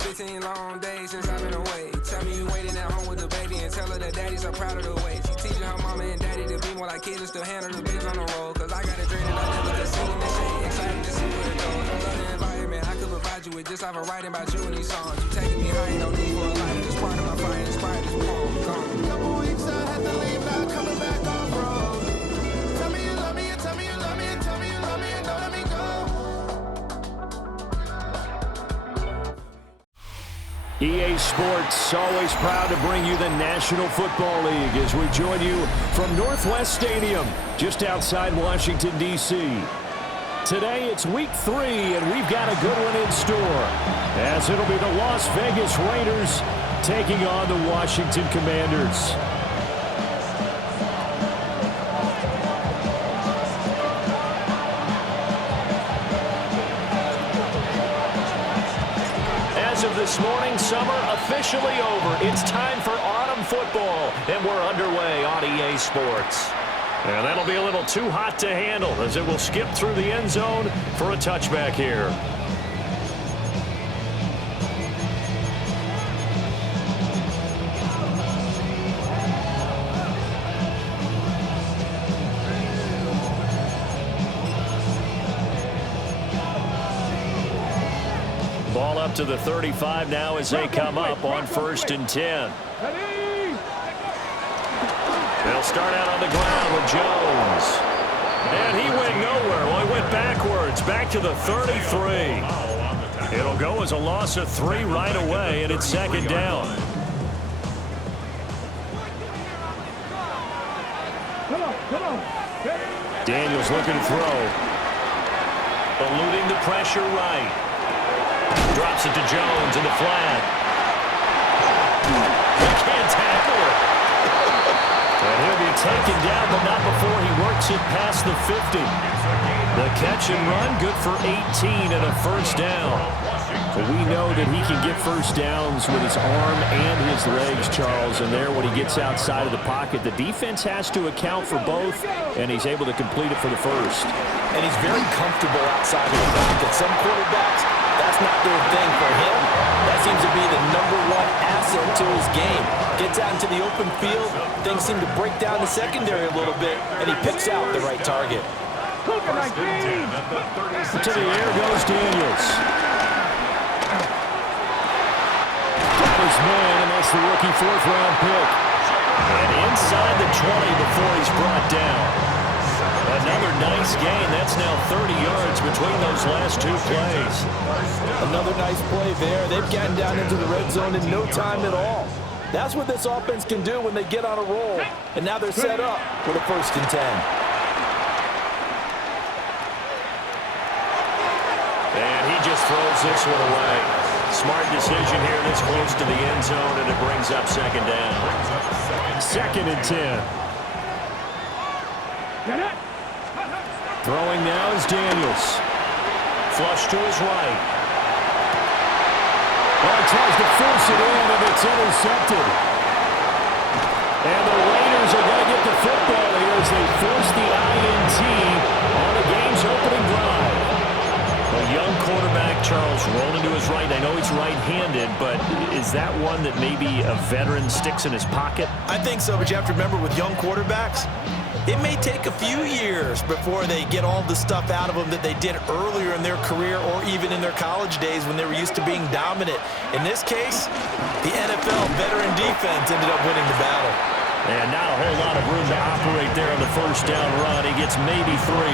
15 long days since I've been away. Tell me you waiting at home with the baby and tell her that daddy's so proud of the way. She teaching her mama and daddy to be more like kids and still handle the bigs on the road. Cause I got a dream that I never could see in the shade. Excited to see where it goes. I love the environment. I could provide you with just off of writing about you in these songs. You taking me high, no need for a light. Just part of my fire, inspired this poem. Gone. Couple weeks I had to leave, now coming back on road. Tell me you love me and tell me you love me and tell me you love me and don't let me go. EA Sports, always proud to bring you the National Football League as we join you from Northwest Stadium, just outside Washington, D.C. Today, it's Week 3, and we've got a good one in store, as it'll be the Las Vegas Raiders taking on the Washington Commanders. As of this morning, summer officially over. It's time for autumn football, and we're underway on EA Sports. And that'll be a little too hot to handle as it will skip through the end zone for a touchback here. Ball up to the 35 now as they come up on 1st and 10. They'll start out on the ground with Jones. And he went nowhere. Well, he went backwards, back to the 33. It'll go as a loss of 3 right away, and it's 2nd down. Daniels looking to throw. Eluding the pressure right. Drops it to Jones in the flat. He can't tackle it. And he'll be taken down, but not before he works it past the 50. The catch and run, good for 18 and a 1st down. But we know that he can get 1st downs with his arm and his legs, Charles. And there, when he gets outside of the pocket, the defense has to account for both, and he's able to complete it for the 1st. And he's very comfortable outside of the pocket. Some quarterbacks, that's not their thing. For him, that seems to be the #1 asset to his game. Gets out into the open field, things seem to break down the secondary a little bit, and he picks out the right target. To the air goes Daniels. Got his man, and that's the rookie 4th-round pick. And inside the 20 before he's brought down. Another nice gain. That's now 30 yards between those last 2 plays. Another nice play there. They've gotten down into the red zone in no time at all. That's what this offense can do when they get on a roll. And now they're set up for the 1st and 10. And he just throws this one away. Smart decision here this close to the end zone, and it brings up 2nd down. 2nd and 10. Throwing now is Daniels. Flush to his right. Well, he tries to force it in, and it's intercepted. And the Raiders are going to get the football here as they force the INT on the game's opening drive. A young quarterback, Charles, rolling to his right. I know he's right-handed, but is that one that maybe a veteran sticks in his pocket? I think so, but you have to remember with young quarterbacks, it may take a few years before they get all the stuff out of them that they did earlier in their career or even in their college days when they were used to being dominant. In this case, the NFL veteran defense ended up winning the battle. And not a whole lot of room to operate there on the 1st down run. He gets maybe 3.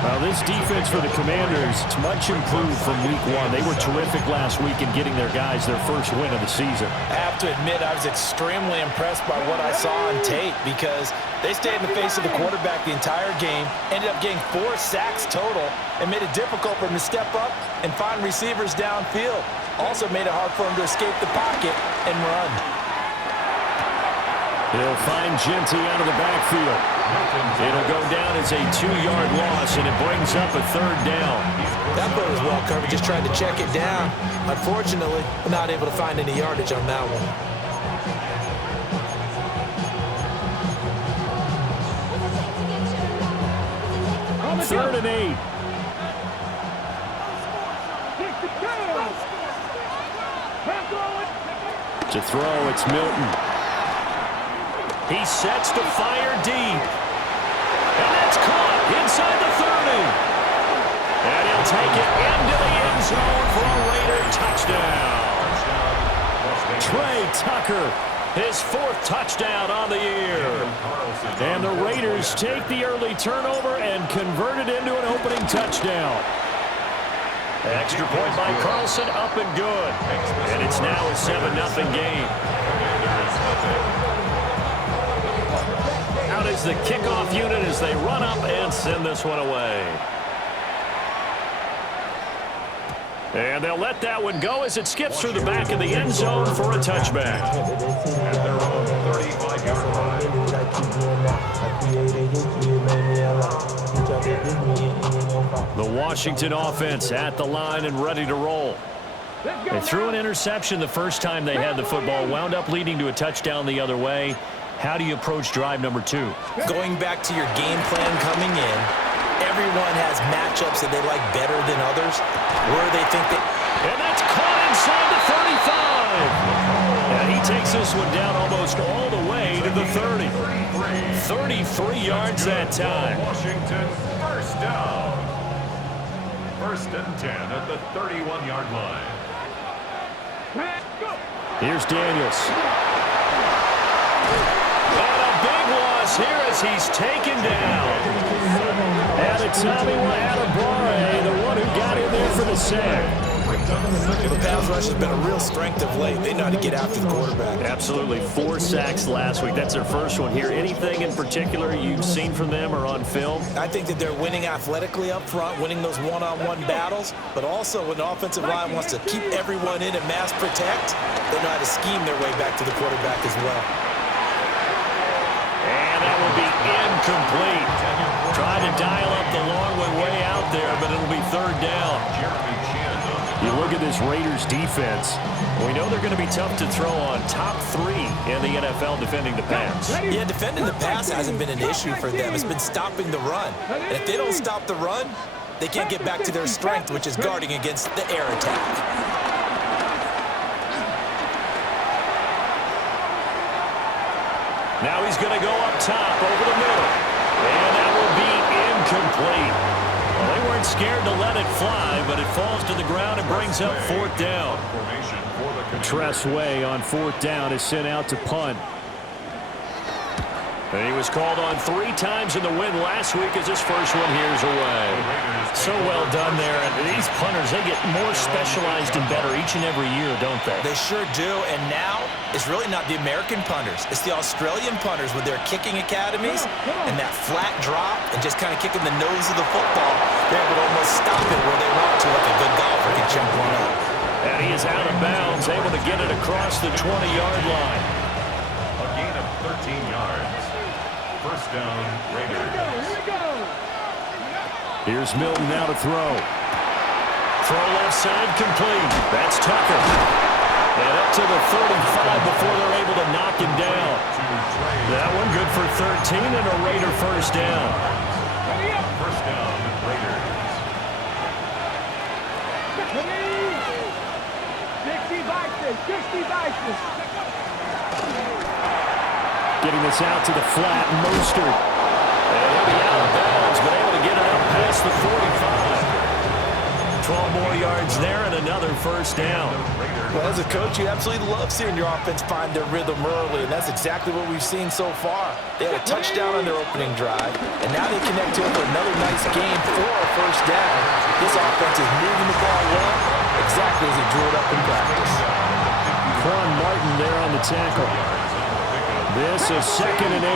Well, this defense for the Commanders is much improved from Week 1. They were terrific last week in getting their guys their 1st win of the season. I have to admit, I was extremely impressed by what I saw on tape because they stayed in the face of the quarterback the entire game, ended up getting 4 sacks total, and made it difficult for him to step up and find receivers downfield. Also made it hard for him to escape the pocket and run. He'll find Genty out of the backfield. It'll go down as a 2-yard loss, and it brings up a 3rd down. That play was well covered. Just tried to check it down. Unfortunately, not able to find any yardage on that one. 3rd and 8. To throw, it's Milton. He sets to fire deep. And that's caught inside the 30. And he'll take it into the end zone for a Raider touchdown. Trey Tucker, his 4th touchdown on the year. And the Raiders take the early turnover and convert it into an opening touchdown. Extra point by Carlson, up and good. And it's now a 7-0 game. Out is the kickoff unit as they run up and send this one away. And they'll let that one go as it skips through the back of the end zone for a touchback. At their own 35-yard line. The Washington offense at the line and ready to roll. They threw an interception the first time they had the football, wound up leading to a touchdown the other way. How do you approach drive number 2? Going back to your game plan coming in, everyone has matchups that they like better than others, where they think that... And that's caught inside the 35. And he takes this one down almost all the way to the 30. 33 yards that time. Washington, first down. 1st and 10 at the 31-yard line. Here's Daniels. And a big loss here as he's taken down. Adetomiwa Adebawore, the one who got in there for the sack. The pass rush has been a real strength of late. They know how to get after the quarterback. Absolutely. 4 sacks last week. That's their first one here. Anything in particular you've seen from them or on film? I think that they're winning athletically up front, winning those one-on-one battles, but also when the offensive line wants to keep everyone in and mass protect, they know how to scheme their way back to the quarterback as well. And that will be incomplete. Trying to dial up the long way out there, but it'll be 3rd down. You look at this Raiders defense. We know they're going to be tough to throw on. Top 3 in the NFL defending the pass. Yeah, defending the pass hasn't been an issue for them. It's been stopping the run. And if they don't stop the run, they can't get back to their strength, which is guarding against the air attack. Now he's going to go up top over the middle. And that will be incomplete. Well, they weren't scared to let it fly, but it falls to the ground and brings up 4th down. Tress Way on 4th down is sent out to punt. And he was called on 3 times in the win last week as his first one here's away. So well done there. And these punters, they get more specialized and better each and every year, don't they? They sure do. And now it's really not the American punters. It's the Australian punters with their kicking academies and that flat drop and just kind of kicking the nose of the football. They're able to almost stop it where they want to, like a good golfer can chunk one up. And he is out of bounds, able to get it across the 20-yard line. A gain of 13 yards. First down, Raiders. Here's Milton now to throw. Throw left side complete. That's Tucker. And up to the 35 before they're able to knock him down. That one good for 13 and a Raider first down. First down, Raiders. 60 Getting this out to the flat, Mostert. And he'll be out of bounds, but able to get it up past the 45. 12 more yards there and another first down. Well, as a coach, you absolutely love seeing your offense find their rhythm early, and that's exactly what we've seen so far. They had a touchdown on their opening drive, and now they connect to it for another nice game for a first down. This offense is moving the ball well, exactly as he drew it up in practice. Quan Martin there on the tackle. This is 2nd and 8.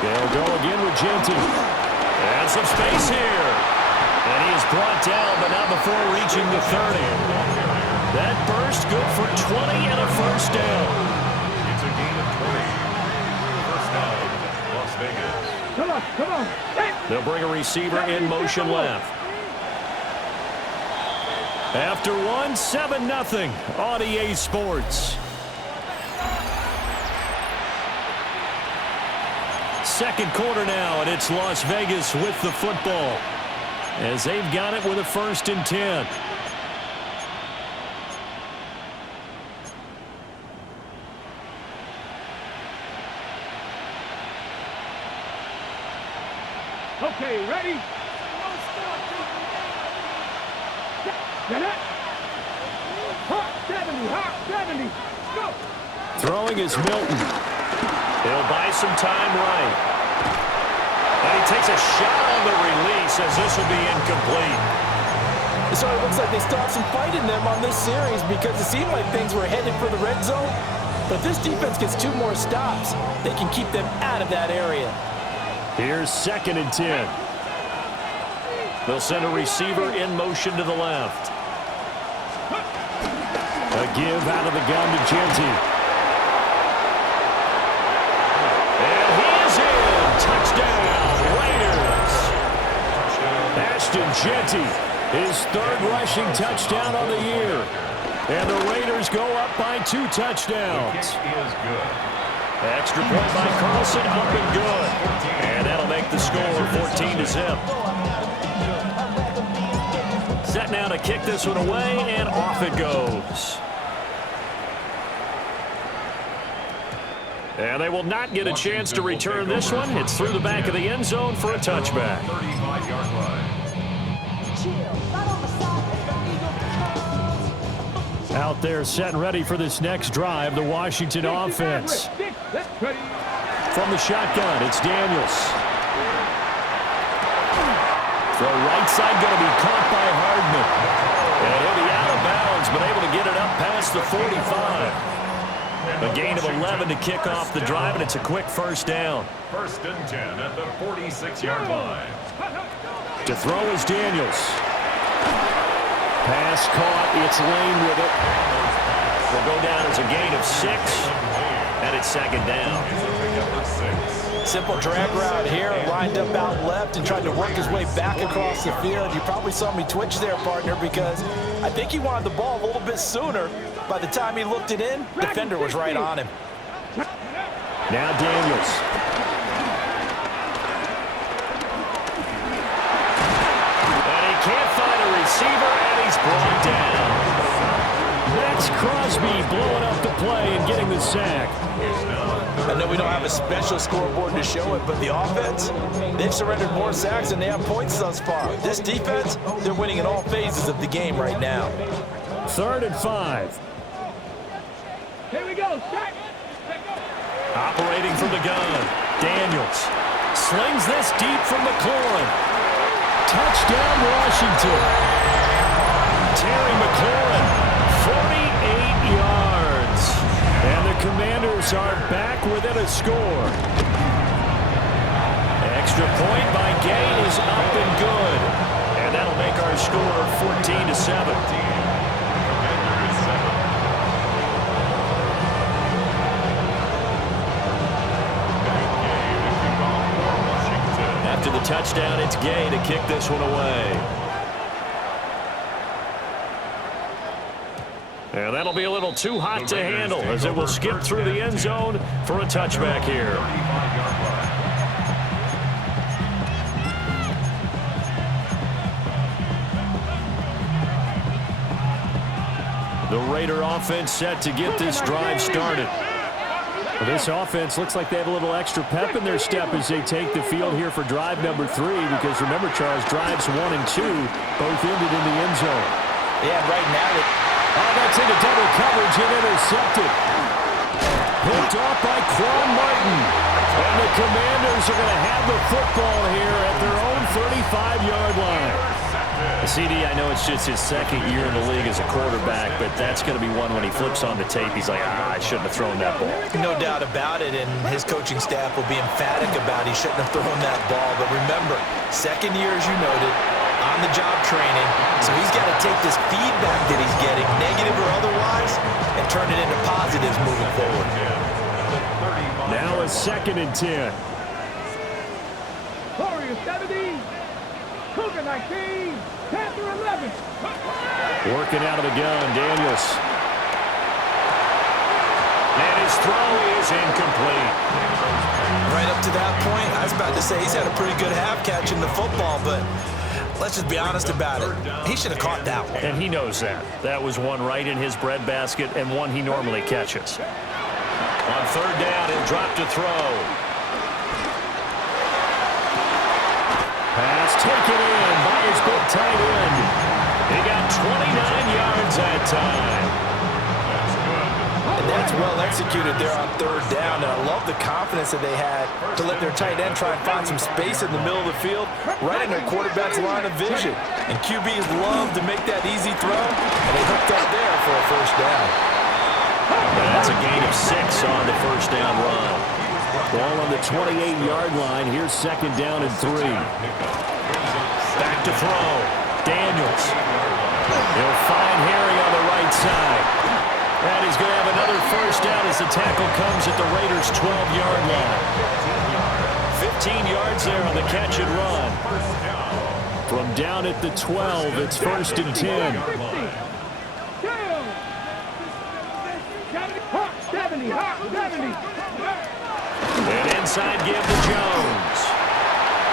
They'll go again with Genty. And some space here. And he is brought down, but not before reaching the 30. That burst good for 20 and a first down. It's a gain of 20. First down, Las Vegas. Come on. They'll bring a receiver in motion left. After 7-0 on EA Sports. Second quarter now, and it's Las Vegas with the football. as they've got it with a 1st and 10. Okay, ready? Get it? Hot 70, go! Throwing is Milton. He'll buy some time right. And he takes a shot on the release as this will be incomplete. So it looks like they still have some fight in them on this series because it seemed like things were headed for the red zone. But if this defense gets 2 more stops, they can keep them out of that area. Here's 2nd and 10. They'll send a receiver in motion to the left. A give out of the gun to Genty. And he is in. Touchdown, Raiders. Ashton Genty, his 3rd rushing touchdown on the year. And the Raiders go up by 2 touchdowns. The kick is good. Extra point by Carlson, up and good. And that'll make the score 14-0. Set now to kick this one away, and off it goes. And they will not get a chance to return this one. It's through the back of the end zone for a touchback. 35-yard line. Out there set and ready for this next drive, the Washington offense. From the shotgun, it's Daniels. Throw right side going to be caught by Hardman. And he'll be out of bounds, but able to get it up past the 45. A gain of 11 to kick off the drive, and it's a quick 1st down. 1st and 10 at the 46-yard line. To throw is Daniels. Pass caught. It's Lane with it. Will go down as a gain of 6, and it's 2nd down. Simple drag route here, lined up out left and tried to work his way back across the field. You probably saw me twitch there, partner, because I think he wanted the ball a little bit sooner. By the time he looked it in, defender was right on him. Now Daniels. And he can't find a receiver, and he's brought down. Max Crosby blowing up the play and getting the sack. I know we don't have a special scoreboard to show it, but the offense, they've surrendered more sacks than they have points thus far. This defense, they're winning in all phases of the game right now. 3rd and 5. Here we go, set. Operating from the gun, Daniels slings this deep from McLaurin. Touchdown, Washington. Terry McLaurin, 48 yards. And the Commanders are back within a score. Extra point by Gay is up and good. And that'll make our score 14-7. After the touchdown, it's Gay to kick this one away. And that'll be a little too hot to handle as it will skip through the end zone for a touchback here. The Raider offense set to get this drive started. Well, this offense looks like they have a little extra pep in their step as they take the field here for drive number 3, because remember, Charles, drives 1 and 2 both ended in the end zone. Yeah, right now that's into double coverage and intercepted. Picked off by Quan Martin. And the Commanders are going to have the football here at their own 35-yard line. CD, I know it's just his 2nd year in the league as a quarterback, but that's going to be one when he flips on the tape, he's like, I shouldn't have thrown that ball. No doubt about it, and his coaching staff will be emphatic about he shouldn't have thrown that ball. But remember, 2nd year, as you noted, on-the-job training, so he's got to take this feedback that he's getting, negative or otherwise, and turn it into positives moving forward. Now a 2nd and 10. Warriors 70, Cougar 19, Panther 11. Working out of the gun, Daniels. And his throw is incomplete. Right up to that point, I was about to say he's had a pretty good half catching the football, but let's just be honest about it. He should have caught that one. And he knows that. That was one right in his breadbasket and one he normally catches. On third down, he'll drop to throw. Pass taken in by his big tight end. He got 29 yards that time. And that's well executed there on third down. And I love the confidence that they had to let their tight end try and find some space in the middle of the field, right in their quarterback's line of vision. And QBs love to make that easy throw, and they hooked up there for a first down. And that's a gain of 6 on the first down run. Ball on the 28-yard line. Here's second down and 3. Back to throw. Daniels. He'll find Harry on the right side. And he's going to have another first down as the tackle comes at the Raiders' 12-yard line. 15 yards there on the catch and run. From down at the 12, it's first and 10. 70, 70. And inside give to Jones.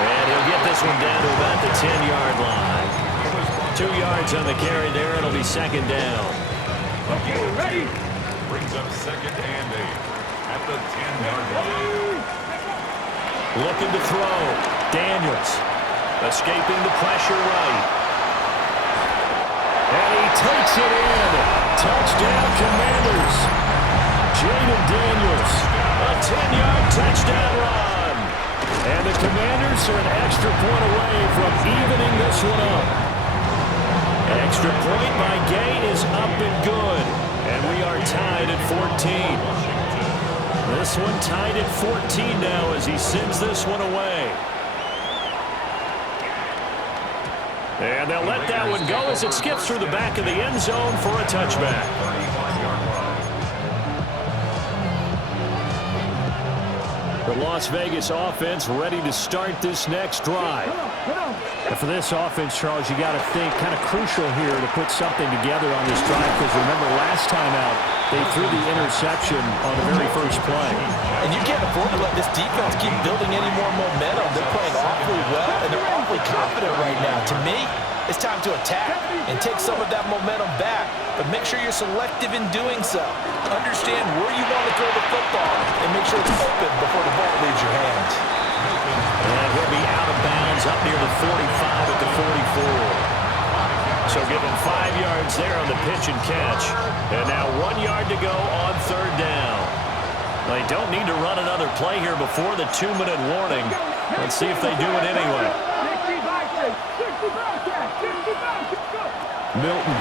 And he'll get this one down to about the 10-yard line. 2 yards on the carry there. It'll be second down. Okay, ready? Brings up second and 8 at the 10-yard line. Looking to throw. Daniels escaping the pressure right. And he takes it in. Touchdown, Commanders. Jaden Daniels, a 10-yard touchdown run. And the Commanders are an extra point away from evening this one up. Extra point by Gay is up and good. And we are tied at 14. This one tied at 14 now as he sends this one away. And they'll let that one go as it skips through the back of the end zone for a touchback. The Las Vegas offense ready to start this next drive. And for this offense, Charles, you got to think kind of crucial here to put something together on this drive because remember last time out, they threw the interception on the very first play. And you can't afford to let this defense keep building any more momentum. They're playing awfully well, and they're awfully confident right now. To me, it's time to attack and take some of that momentum back. But make sure you're selective in doing so. Understand where you want to throw the football and make sure it's open before the ball leaves your hands. And he'll be out of bounds up near the 45 at the 44. So give him 5 yards there on the pitch and catch. And now 1 yard to go on third down. They don't need to run another play here before the 2-minute warning. Let's see if they do it anyway. Milton.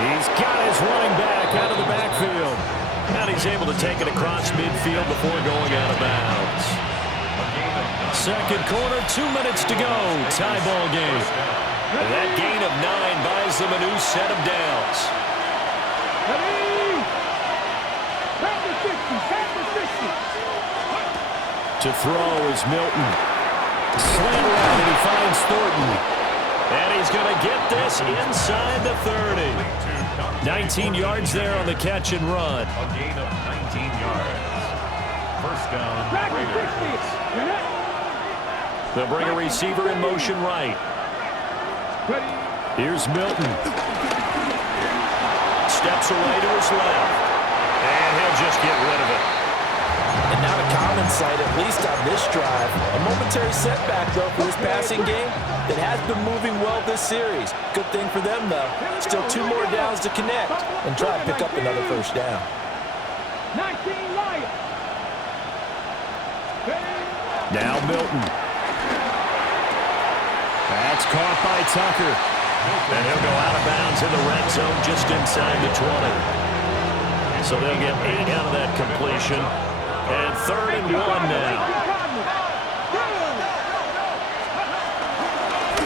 He's got his running back out of the backfield. And he's able to take it across midfield before going out of bounds. Second quarter, 2 minutes to go. Tie ball game. And that gain of 9 buys them a new set of downs. To throw is Milton. Slant route, and he finds Thornton. And he's going to get this inside the 30. 19 yards there on the catch and run. A gain of 19 yards. First down, Raiders. They'll bring a receiver in motion right. Here's Milton. Steps away to his left. And he'll just get rid of it. And not a common sight, at least on this drive. A momentary setback, though, for this passing game that has been moving well this series. Good thing for them, though. Still 2 more downs to connect and try to pick up another first down. 19 Lions. Now Milton. That's caught by Tucker. And he'll go out of bounds in the red zone just inside the 20. So they'll get 8 out of that completion. And 3rd and 1 now.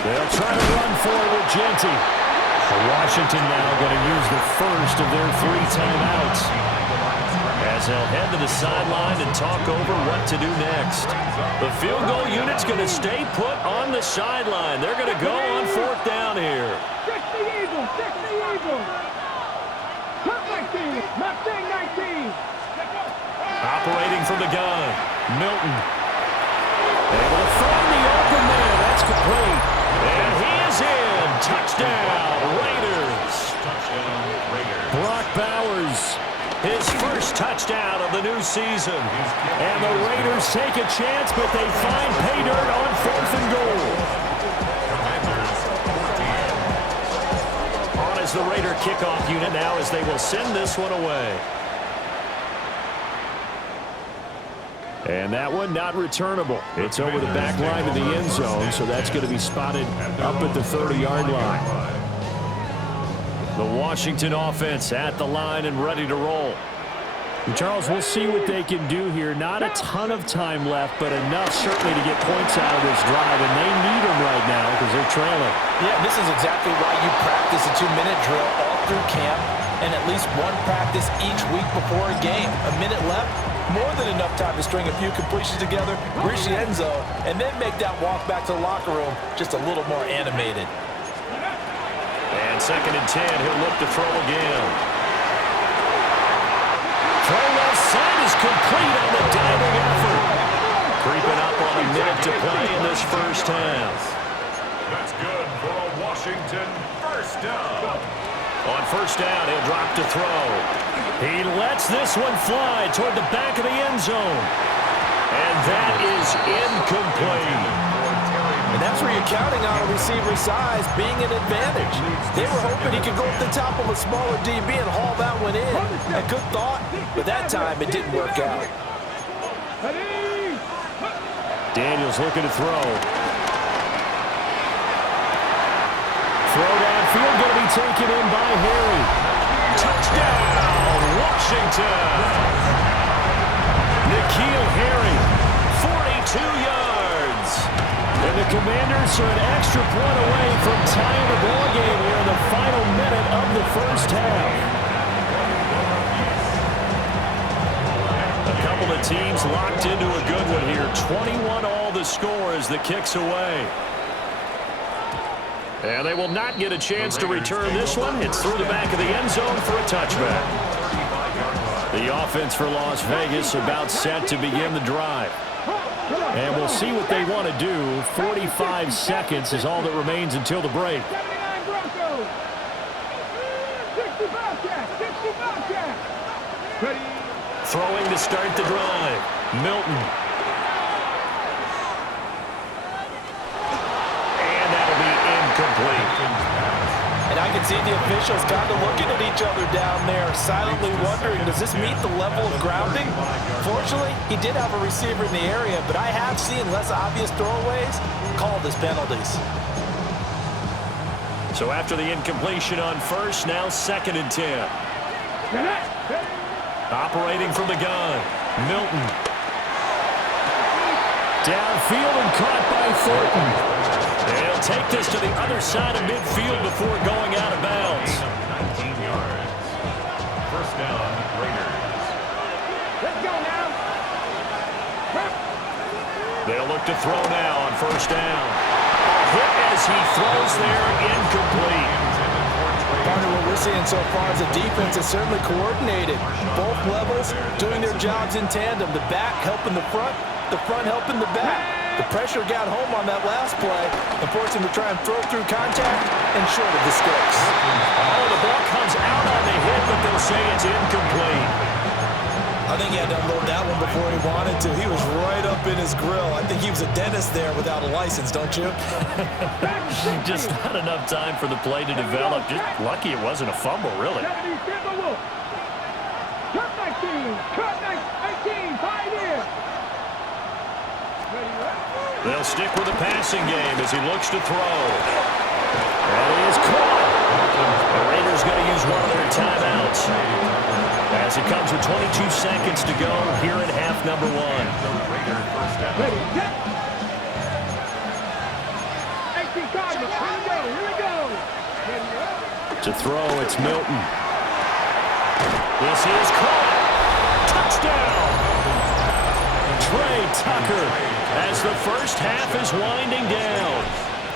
They'll try to run forward, Genty. Washington now going to use the first of their 3 timeouts as they'll head to the sideline and talk over what to do next. The field goal unit's going to stay put on the sideline. They're going to go on 4th down here. 60 Eagles, 60 Eagles. Cut 19, Mustang 19. Operating from the gun, Milton. Touchdown, Raiders. Brock Bowers, his first touchdown of the new season. And the Raiders take a chance, but they find pay dirt on 4th and goal. On is the Raider kickoff unit now as they will send this one away. And that one not returnable. It's over the back line of the end zone, so that's going to be spotted up at the 30-yard line. The Washington offense at the line and ready to roll. And Charles, we'll see what they can do here. Not a ton of time left, but enough certainly to get points out of this drive, and they need them right now because they're trailing. Yeah, this is exactly why you practice a 2-minute drill all through camp and at least one practice each week before a game. A minute left, more than enough time to string a few completions together, reach the end zone, and then make that walk back to the locker room just a little more animated. And 2nd and 10, he'll look to throw again. Throw left side is complete on the diving effort. Creeping up on a minute to play in this first half. That's good for a Washington first down. On first down, he'll drop to throw. He lets this one fly toward the back of the end zone. And that is incomplete. And that's where you're counting on a receiver's size being an advantage. They were hoping he could go up the top of a smaller DB and haul that one in. A good thought, but that time it didn't work out. Daniels looking to throw. Throw downfield going to be taken in by Harry. Touchdown, Washington. N'Keal Harry, 42 yards. And the Commanders are an extra point away from tying the ball game here in the final minute of the first half. A couple of teams locked into a good one here. 21 all the score as the kick's away. And they will not get a chance to return this one. It's through the back of the end zone for a touchback. The offense for Las Vegas about set to begin the drive. And we'll see what they want to do. 45 seconds is all that remains until the break. 79 Broncos. 60 Bobcats. 60 Bobcats. Ready. Throwing to start the drive. Milton. And that'll be incomplete. And I can see the officials kind of looking at each other down there, silently wondering, does this meet the level of grounding? Fortunately, he did have a receiver in the area, but I have seen less obvious throwaways called as penalties. So after the incompletion on first, now 2nd and 10. Operating from the gun, Milton. Downfield and caught by Thornton. They'll take this to the other side of midfield before going out of bounds. 19 yards. First down, Raiders. Let's go now. They'll look to throw now on first down. A hit as he throws there, incomplete. Partner, what we're seeing so far is the defense is certainly coordinated. Both levels doing their jobs in tandem. The back helping the front helping the back. The pressure got home on that last play and forced him to try and throw through contact and short of the sticks. Oh, the ball comes out on the hit, but they'll say it's incomplete. I think he had to unload that one before he wanted to. He was right up in his grill. I think he was a dentist there without a license, don't you? Just not enough time for the play to develop. Just lucky it wasn't a fumble, really. 70 Timber Wolf. Cut 19. Cut 19. 5 in. They'll stick with the passing game as he looks to throw. And he is caught. The Raiders going to use one of their timeouts as it comes with 22 seconds to go here in half number 1. Ready, set. 18 Cardinals. Here we go. To throw, it's Milton. This is caught. Touchdown. Trey Tucker as the first half is winding down.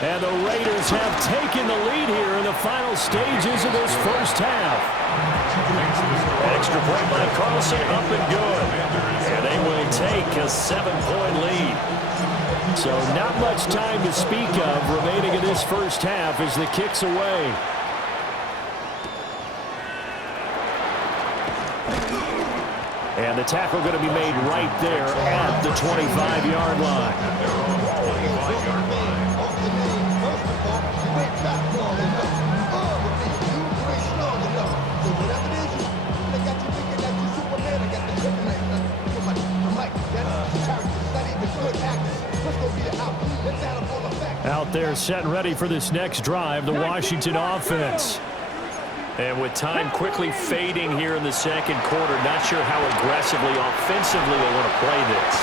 And the Raiders have taken the lead here in the final stages of this first half. Extra point by Carlson, up and good. And they will take a 7-point lead. So not much time to speak of remaining in this first half as the kick's away. And the tackle going to be made right there at the 25-yard line. Out there set and ready for this next drive, the Washington offense. And with time quickly fading here in the second quarter, not sure how aggressively, offensively they want to play this.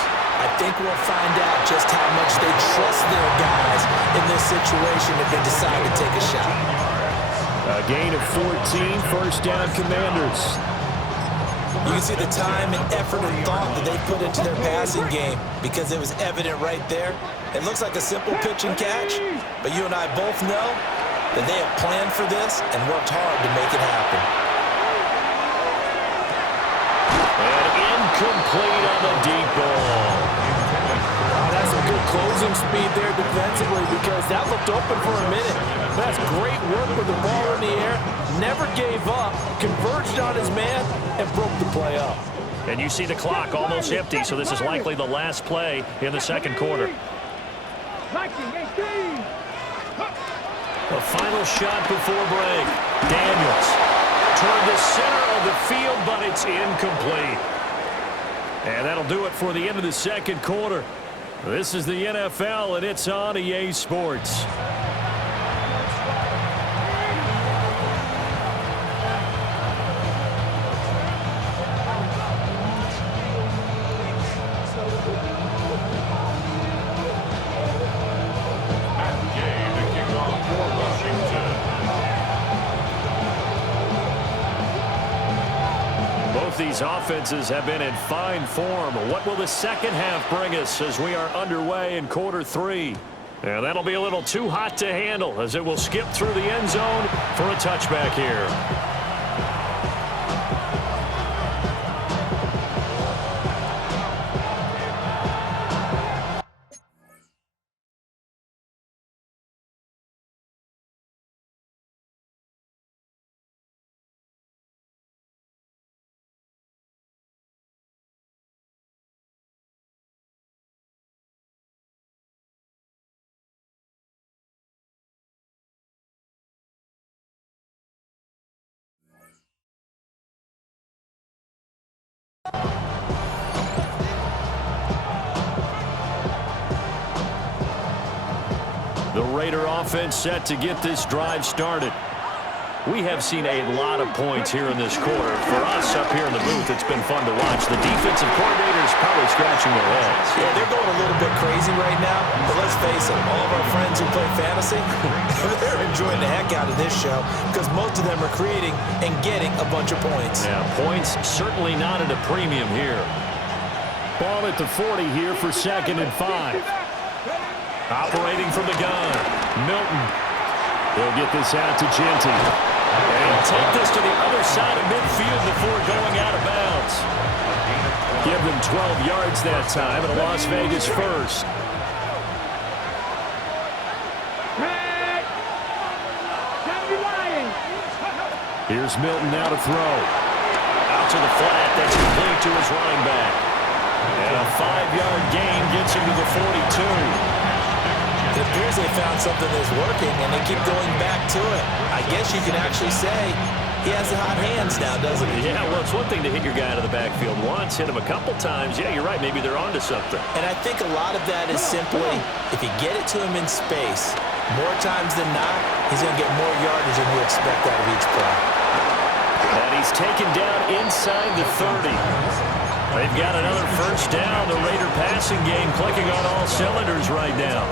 I think we'll find out just how much they trust their guys in this situation if they decide to take a shot. A gain of 14, first down Commanders. You can see the time and effort and thought that they put into their passing game because it was evident right there. It looks like a simple pitch and catch, but you and I both know that they have planned for this and worked hard to make it happen. And incomplete on the deep ball. Oh, that's some good closing speed there defensively because that looked open for a minute. That's great work with the ball in the air. Never gave up, converged on his man, and broke the play up. And you see the clock almost empty, so this is likely the last play in the second quarter. 19-18. A final shot before break. Daniels toward the center of the field, but it's incomplete. And that'll do it for the end of the second quarter. This is the NFL, and it's on EA Sports. These offenses have been in fine form. What will the second half bring us as we are underway in quarter three? And that'll be a little too hot to handle as it will skip through the end zone for a touchback here. The Raider offense set to get this drive started. We have seen a lot of points here in this quarter. For us up here in the booth, it's been fun to watch. The defensive coordinators probably scratching their heads. Yeah, they're going a little bit crazy right now, but let's face it, all of our friends who play fantasy, they're enjoying the heck out of this show because most of them are creating and getting a bunch of points. Yeah, points certainly not at a premium here. Ball at the 40 here for 2nd and 5. Operating from the gun, Milton. He'll get this out to Genty. And he'll take this to the other side of midfield before going out of bounds. Give them 12 yards that time, and a Las Vegas first. Here's Milton now to throw. Out to the flat. That's complete to his running back. And a 5-yard gain gets him to the 42. It appears they found something that's working, and they keep going back to it. I guess you can actually say he has the hot hands now, doesn't he? Yeah, well, it's one thing to hit your guy out of the backfield once, hit him a couple times. Yeah, you're right. Maybe they're onto something. And I think a lot of that is simply if you get it to him in space, more times than not, he's going to get more yardage than you expect out of each play. And he's taken down inside the 30. They've got another first down. The Raider passing game clicking on all cylinders right now.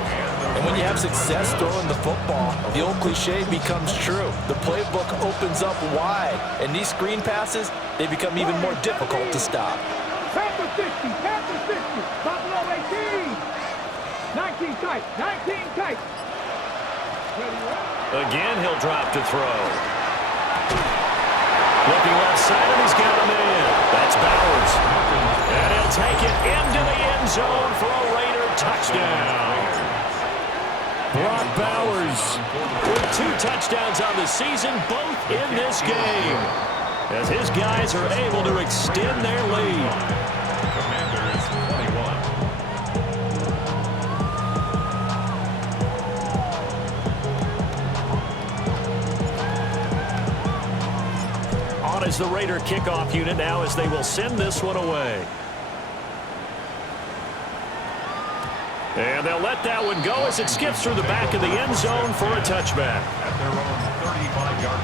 And when you have success throwing the football, the old cliche becomes true. The playbook opens up wide, and these screen passes, they become even more difficult to stop. Panther 60, Panther 60, Buffalo 18. 19 tight, 19 tight. Again, he'll drop to throw. Looking left side, and he's got him in. That's Bowers. And he'll take it into the end zone for a Raider touchdown. Brock Bowers with 2 touchdowns on the season, both in this game, as his guys are able to extend their lead. Commanders 21. On is the Raider kickoff unit now as they will send this one away. And they'll let that one go as it skips through the back of the end zone for a touchback. At their own 35-yard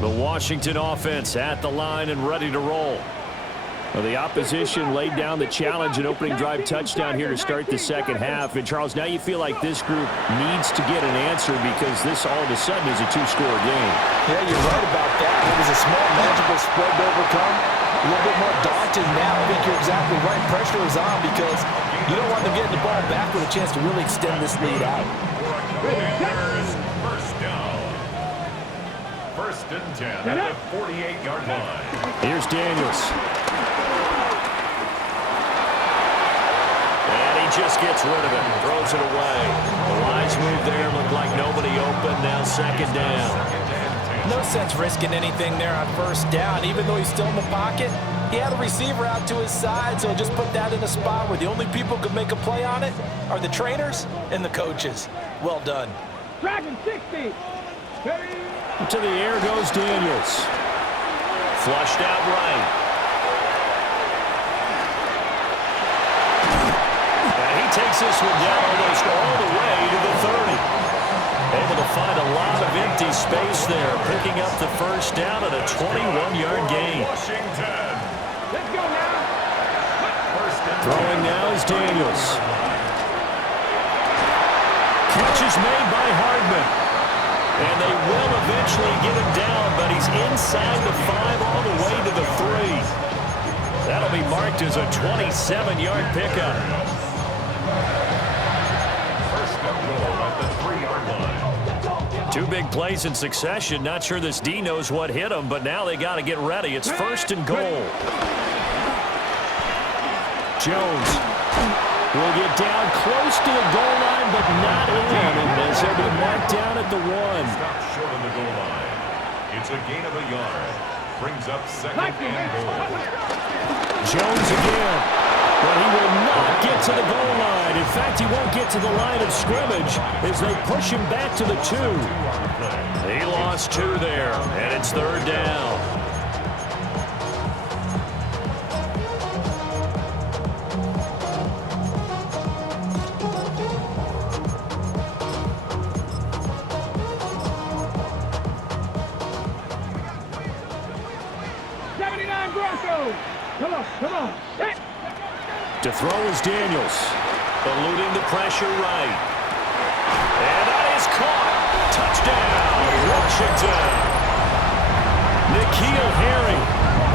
line. The Washington offense at the line and ready to roll. Well, the opposition laid down the challenge and opening drive touchdown here to start the second half. And, Charles, now you feel like this group needs to get an answer because this all of a sudden is a 2-score game. Yeah, you're right about that. It was a small, manageable spread to overcome. A little bit more daunting now. I think you're exactly right. Pressure is on because you don't want them getting the ball back with a chance to really extend this lead out. Commanders first down. 1st and 10 at the 48-yard line. Here's Daniels. Just gets rid of it, throws it away. The wise move there, looked like nobody open, now second down. No sense risking anything there on 1st down. Even though he's still in the pocket, he had a receiver out to his side, so just put that in a spot where the only people who can make a play on it are the trainers and the coaches. Well done. Dragon 60. To the air goes Daniels. Flushed out right. Takes this one down almost all the way to the 30. Able to find a lot of empty space there, picking up the 1st down at a 21-yard gain. Washington. Let's go now. Throwing now is Daniels. Catch is made by Hardman. And they will eventually get him down, but he's inside the 5 all the way to the 3. That'll be marked as a 27-yard pickup. 2 big plays in succession. Not sure this D knows what hit him, but now they got to get ready. It's 1st and goal. Jones will get down close to the goal line, but not in. And as he'll be marked down at the 1. Stop short of the goal line. It's a gain of a yard. Brings up 2nd and goal. Jones again. But he will not get to the goal line. In fact, he won't get to the line of scrimmage as they push him back to the 2. He lost 2 there, and it's 3rd down. Come on. To throw is Daniels, eluding the pressure right. And that is caught. Touchdown, Washington. N'Keal Harry,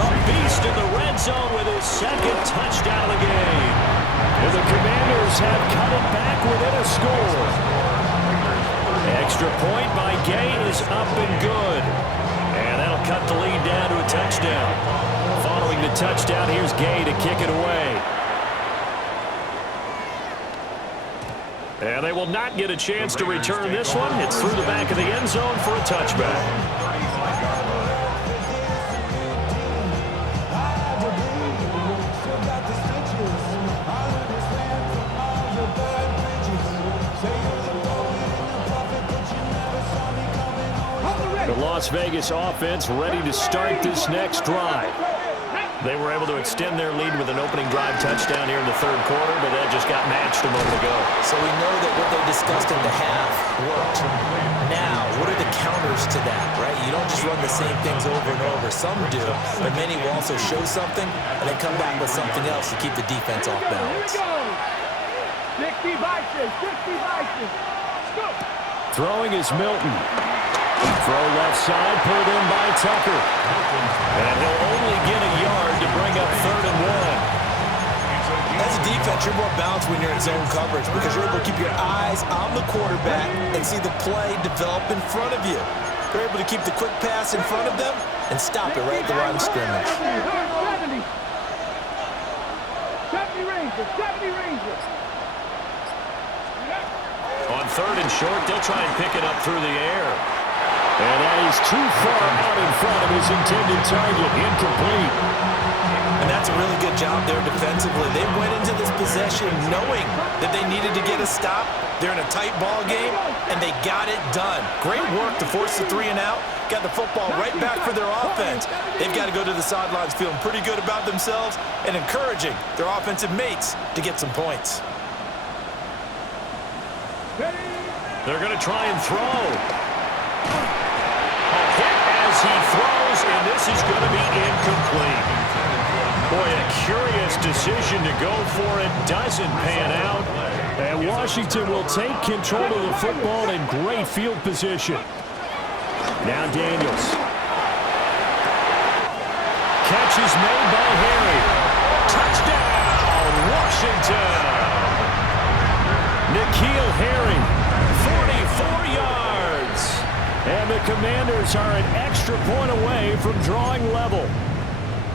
a beast in the red zone with his 2nd touchdown of the game. And the Commanders have cut it back within a score. Extra point by Gay is up and good. And that'll cut the lead down to a touchdown. Following the touchdown, here's Gay to kick it away. And they will not get a chance to return this one. It's through the back of the end zone for a touchback. The Las Vegas offense ready to start this next drive. They were able to extend their lead with an opening drive touchdown here in the 3rd quarter, but that just got matched a moment ago. So we know that what they discussed in the half worked. Now, what are the counters to that, right? You don't just run the same things over and over. Some do, but many will also show something and then come back with something else to keep the defense off balance. 60 vices. Go. Throwing is Milton. Throw left side, pulled in by Tucker. And he'll only get a yard to bring up 3rd and 1. That's a defense, you're more balanced when you're in zone coverage because you're able to keep your eyes on the quarterback and see the play develop in front of you. They're able to keep the quick pass in front of them and stop it right at the line of scrimmage. 70 Rangers, 70 Rangers. On third and short, they'll try and pick it up through the air. And that is too far out in front of his intended target. Incomplete. And that's a really good job there defensively. They went into this possession knowing that they needed to get a stop. They're in a tight ball game, and they got it done. Great work to force the 3 and out. Got the football right back for their offense. They've got to go to the sidelines feeling pretty good about themselves and encouraging their offensive mates to get some points. They're going to try and throw. A hit as he throws, and this is going to be incomplete. Boy, a curious decision to go for it. Doesn't pan out. And Washington will take control of the football in great field position. Now Daniels. Catch is made by Harry. Touchdown, Washington. N'Keal Harry, 44 yards. And the Commanders are an extra point away from drawing level.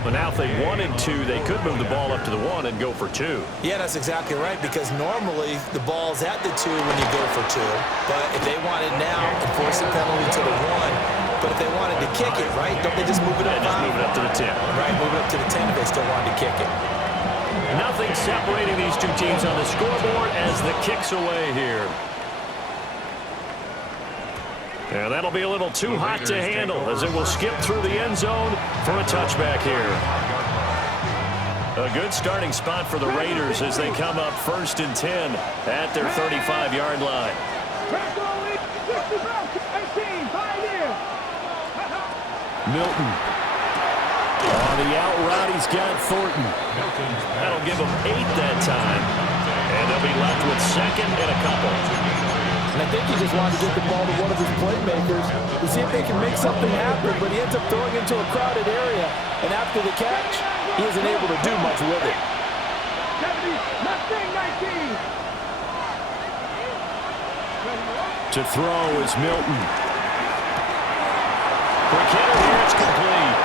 But now if they wanted to, they could move the ball up to the 1 and go for 2. Yeah, that's exactly right, because normally the ball's at the 2 when you go for 2. But if they wanted now, enforce the penalty to the 1. But if they wanted to kick it, right, don't they just move it up 5? Just move it up to the 10. Right, move it up to the 10 if they still wanted to kick it. Nothing separating these two teams on the scoreboard as the kick's away here. And that'll be a little too hot to handle as it will skip through the end zone for a touchback here. A good starting spot for the Raiders as they come up 1st and 10 at their 35-yard line. Milton. On the out route, he's got Thornton. That'll give him 8 that time. And they'll be left with 2nd and a couple. And I think he just wanted to get the ball to one of his playmakers to see if they can make something happen, but he ends up throwing into a crowded area. And after the catch, he isn't able to do much with it. 19. To throw is Milton. Quick hitter here, it's complete.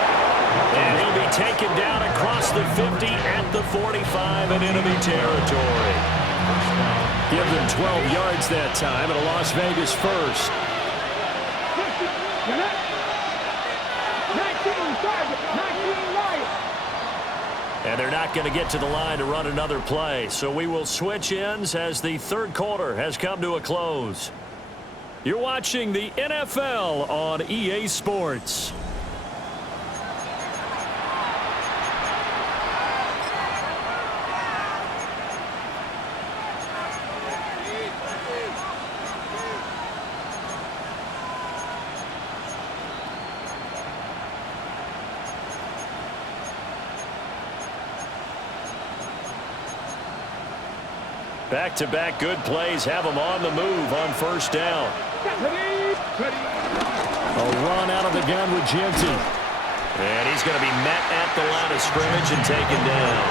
And he'll be taken down across the 50 at the 45 in enemy territory. Give them 12 yards that time and a Las Vegas first. 19 right. And they're not going to get to the line to run another play. So we will switch ends as the third quarter has come to a close. You're watching the NFL on EA Sports. Back-to-back good plays have them on the move on 1st down. A run out of the gun with Genty. And he's going to be met at the line of scrimmage and taken down.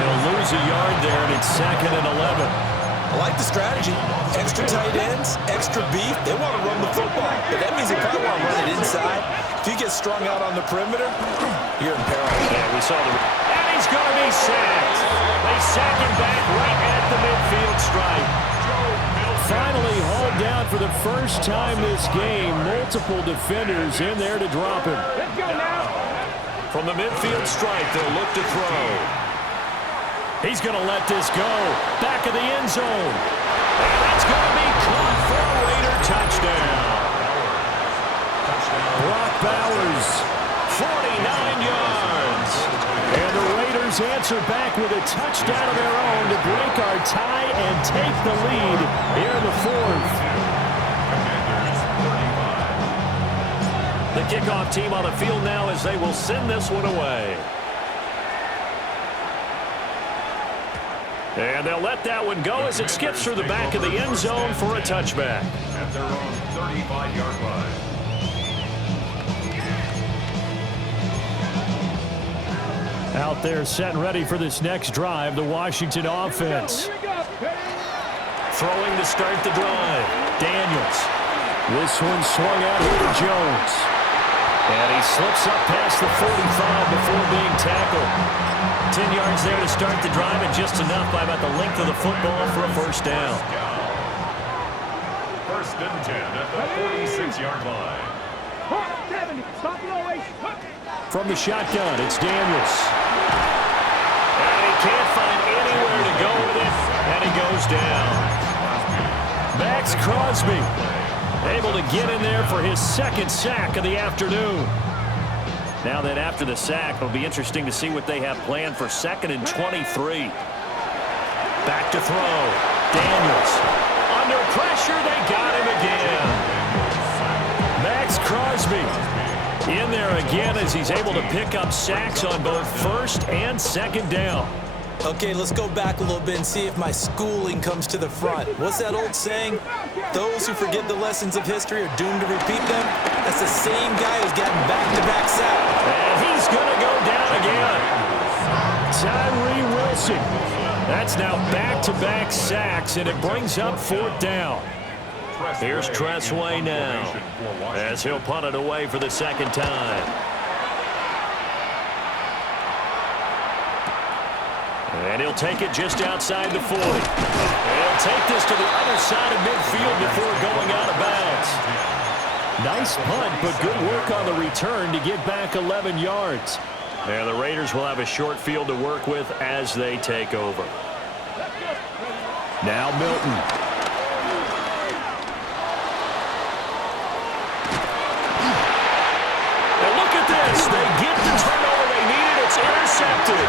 He'll lose a yard there, and it's 2nd and 11. I like the strategy. Extra tight ends, extra beef. They want to run the football, but that means they probably want to run it inside. If you get strung out on the perimeter, you're in peril. Yeah, we saw the... And he's going to be sacked. They sack him back right at the midfield stripe. Finally hauled down for the first time this game. Multiple defenders in there to drop him. Let's go now. From the midfield stripe, they'll look to throw. He's going to let this go. Back of the end zone. And that's going to be caught for a Raider touchdown. Brock Bowers, 49 yards. And the Raiders answer back with a touchdown of their own to break our tie and take the lead here in the 4th. The kickoff team on the field now as they will send this one away. And they'll let that one go as it skips through the back of the end zone for a touchback. At their own 35-yard line. Out there set and ready for this next drive, the Washington offense. Here we go. Throwing to start the drive. Daniels. This one swung out here to Jones. And he slips up past the 45 before being tackled. 10 yards there to start the drive, and just enough by about the length of the football for a first down. First and 10 at the 46-yard line. 70. Stop the away. From the shotgun, it's Daniels. And he can't find anywhere to go with it, and he goes down. Max Crosby able to get in there for his second sack of the afternoon. Now that after the sack, it'll be interesting to see what they have planned for 2nd and 23. Back to throw. Daniels. Under pressure, they got him again. Max Crosby in there again as he's able to pick up sacks on both first and second down. Okay, let's go back a little bit and see if my schooling comes to the front. What's that old saying? Those who forget the lessons of history are doomed to repeat them. That's the same guy who's gotten back-to-back sacks. And he's going to go down again. Tyree Wilson. That's now back-to-back sacks, and it brings up 4th down. Here's Tressway now as he'll punt it away for the second time. And he'll take it just outside the 40. He'll take this to the other side of midfield before going out of bounds. Nice punt, but good work on the return to get back 11 yards. And the Raiders will have a short field to work with as they take over. Now Milton. And look at this. They get the turnover they needed. It's intercepted.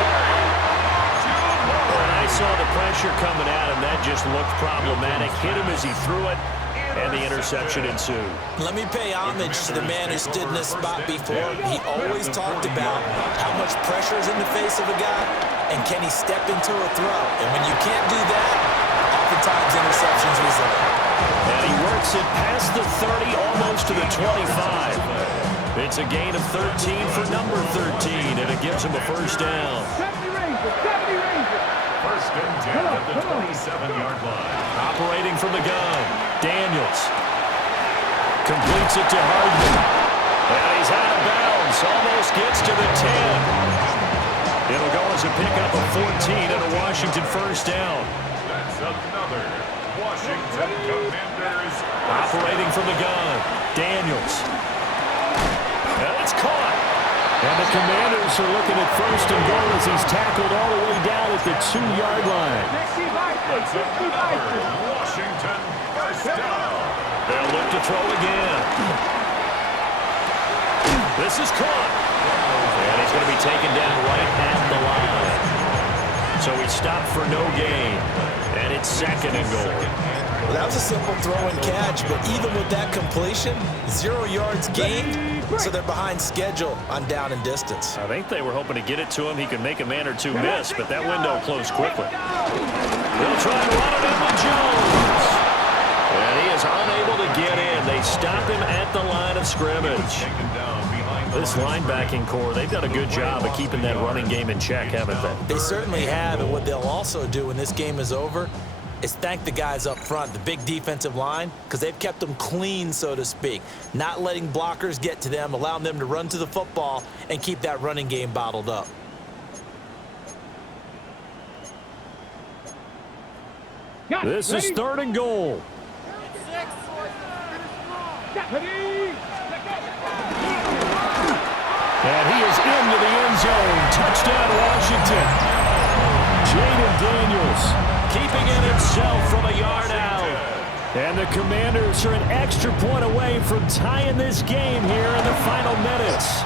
I saw the pressure coming at him. That just looked problematic. Hit him as he threw it, and the interception ensued. Let me pay homage to the man who stood in this spot before. He always talked about how much pressure is in the face of a guy, and can he step into a throw. And when you can't do that, oftentimes interceptions result. And he works it past the 30, almost to the 25. It's a gain of 13 for number 13, and it gives him a first down. 70 Rangers. First and 10 at the 27-yard line. Operating from the gun, Daniels. Completes it to Hardman. And he's out of bounds. Almost gets to the 10. It'll go as a pickup of 14 and a Washington first down. That's another Washington Commanders. Operating from the gun, Daniels. And it's caught. And the Commanders are looking at first and goal as he's tackled all the way down at the 2-yard line. That's another Washington first down. They'll look to throw again. This is caught. And he's going to be taken down right at the line. So he stopped for no gain. And it's 2nd and goal. Well, that was a simple throw and catch, but even with that completion, 0 yards gained, so they're behind schedule on down and distance. I think they were hoping to get it to him. He could make a man or two miss, but that window closed quickly. They'll try and run it into Jones. And he is unable to get in. They stop him at the line of scrimmage. This linebacking core, they've done a good job of keeping that running game in check, haven't they? They certainly have, and what they'll also do when this game is over is thank the guys up front, the big defensive line, because they've kept them clean, so to speak, not letting blockers get to them, allowing them to run to the football and keep that running game bottled up. This is 3rd and goal. And he is into the end zone. Touchdown, Washington. Jaden Daniels keeping it himself from a yard out. And the Commanders are an extra point away from tying this game here in the final minutes.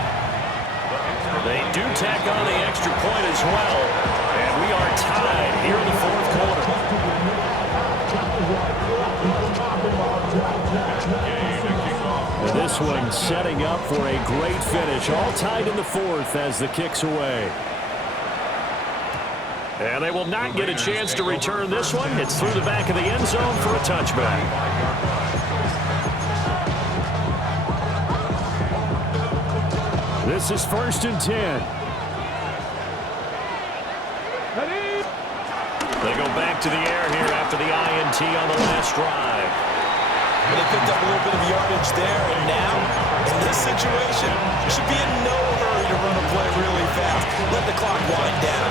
They do tack on the extra point as well. And we are tied here in the 4th quarter. And this one setting up for a great finish. All tied in the 4th as the kick's away. And they will not get a chance to return this one. It's through the back of the end zone for a touchback. This is 1st and 10. back to the air here after the INT on the last drive. They picked up a little bit of yardage there, and now, in this situation, you should be in no hurry to run a play really fast. Let the clock wind down.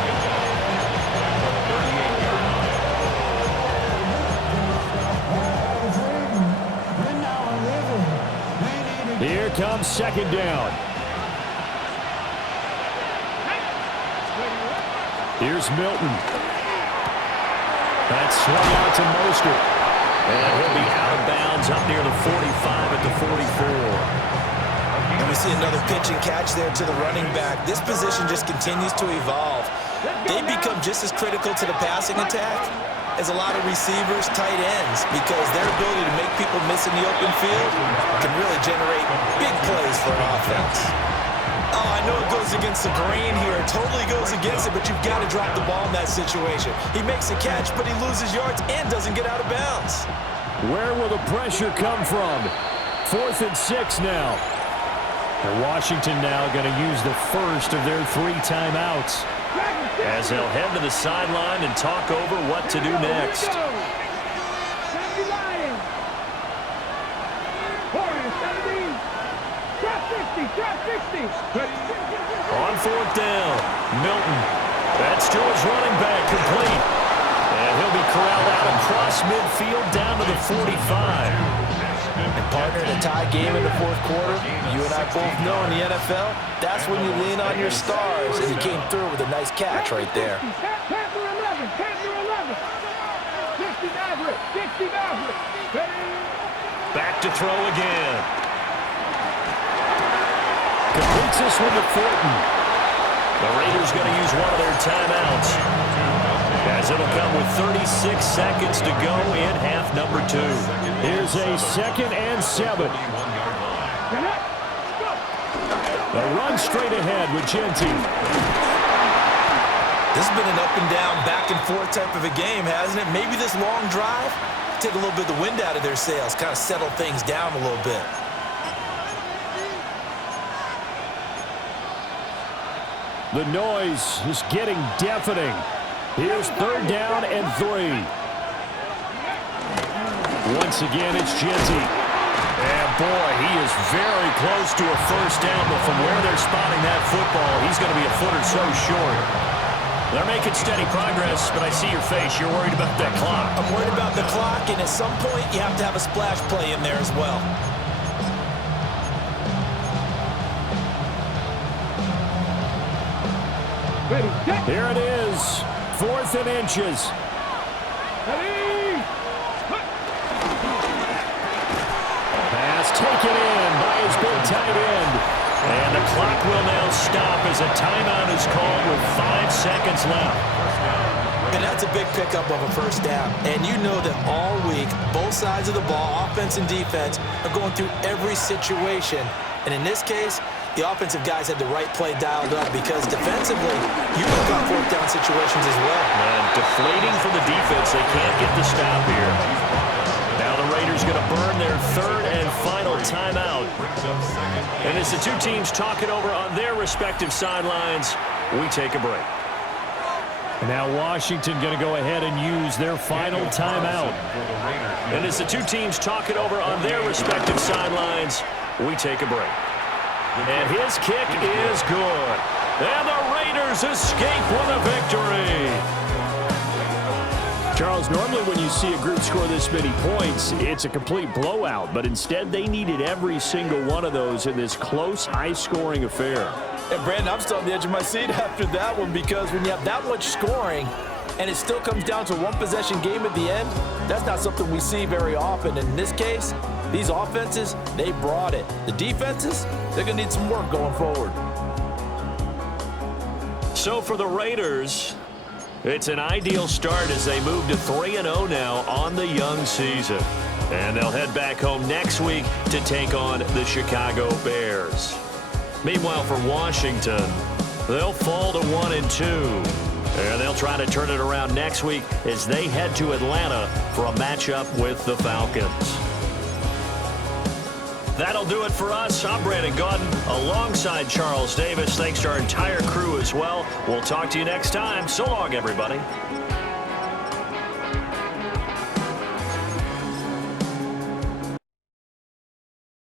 Here comes second down. Here's Milton. That's swung out to Mostert. And he'll be out of bounds up near the 45 at the 44. And we see another pitch and catch there to the running back. This position just continues to evolve. They become just as critical to the passing attack as a lot of receivers, tight ends, because their ability to make people miss in the open field can really generate big plays for an offense. Oh, I know it goes against the grain here. It totally goes against it, but you've got to drop the ball in that situation. He makes a catch, but he loses yards and doesn't get out of bounds. Where will the pressure come from? 4th and 6 now. And Washington now going to use the first of their 3 timeouts as they'll head to the sideline and talk over what to do next. On 4th down, Milton. That's to his running back, complete. And he'll be corralled out across midfield down to the 45. And partner, in a tie game in the 4th quarter, you and I both know in the NFL, that's when you lean on your stars, and he came through with a nice catch right there. Panther 11, Panther 11. 60 Maverick, 60 Maverick. Back to throw again. Completes this one to Thornton. The Raiders going to use one of their timeouts, as it'll come with 36 seconds to go in half number 2. Here's a 2nd and 7. A run straight ahead with Genty. This has been an up and down, back and forth type of a game, hasn't it? Maybe this long drive, take a little bit of the wind out of their sails, kind of settle things down a little bit. The noise is getting deafening. Here's 3rd down and 3. Once again, it's Genty. And boy, he is very close to a first down, but from where they're spotting that football, he's going to be a foot or so short. They're making steady progress, but I see your face. You're worried about that clock. I'm worried about the clock, and at some point, you have to have a splash play in there as well. Here it is, 4th and inches. Pass taken in by his big tight end. And the clock will now stop as a timeout is called with 5 seconds left. And that's a big pickup of a first down. And you know that all week, both sides of the ball, offense and defense, are going through every situation. And in this case, the offensive guys had the right play dialed up because defensively, you look on 4th down situations as well. And deflating for the defense. They can't get the stop here. Now the Raiders going to burn their 3rd and final timeout. And as the 2 teams talk it over on their respective sidelines, we take a break. And now Washington going to go ahead and use their final timeout. And as the 2 teams talk it over on their respective sidelines, we take a break. And his kick is good. And the Raiders escape with a victory. Charles, normally when you see a group score this many points, it's a complete blowout. But instead, they needed every single one of those in this close, high-scoring affair. And Brandon, I'm still on the edge of my seat after that one because when you have that much scoring and it still comes down to a one-possession game at the end, that's not something we see very often. And in this case, these offenses, they brought it. The defenses, they're going to need some work going forward. So for the Raiders, it's an ideal start as they move to 3-0 now on the young season. And they'll head back home next week to take on the Chicago Bears. Meanwhile, for Washington, they'll fall to 1-2. And they'll try to turn it around next week as they head to Atlanta for a matchup with the Falcons. That'll do it for us. I'm Brandon Gaudin alongside Charles Davis. Thanks to our entire crew as well. We'll talk to you next time. So long, everybody.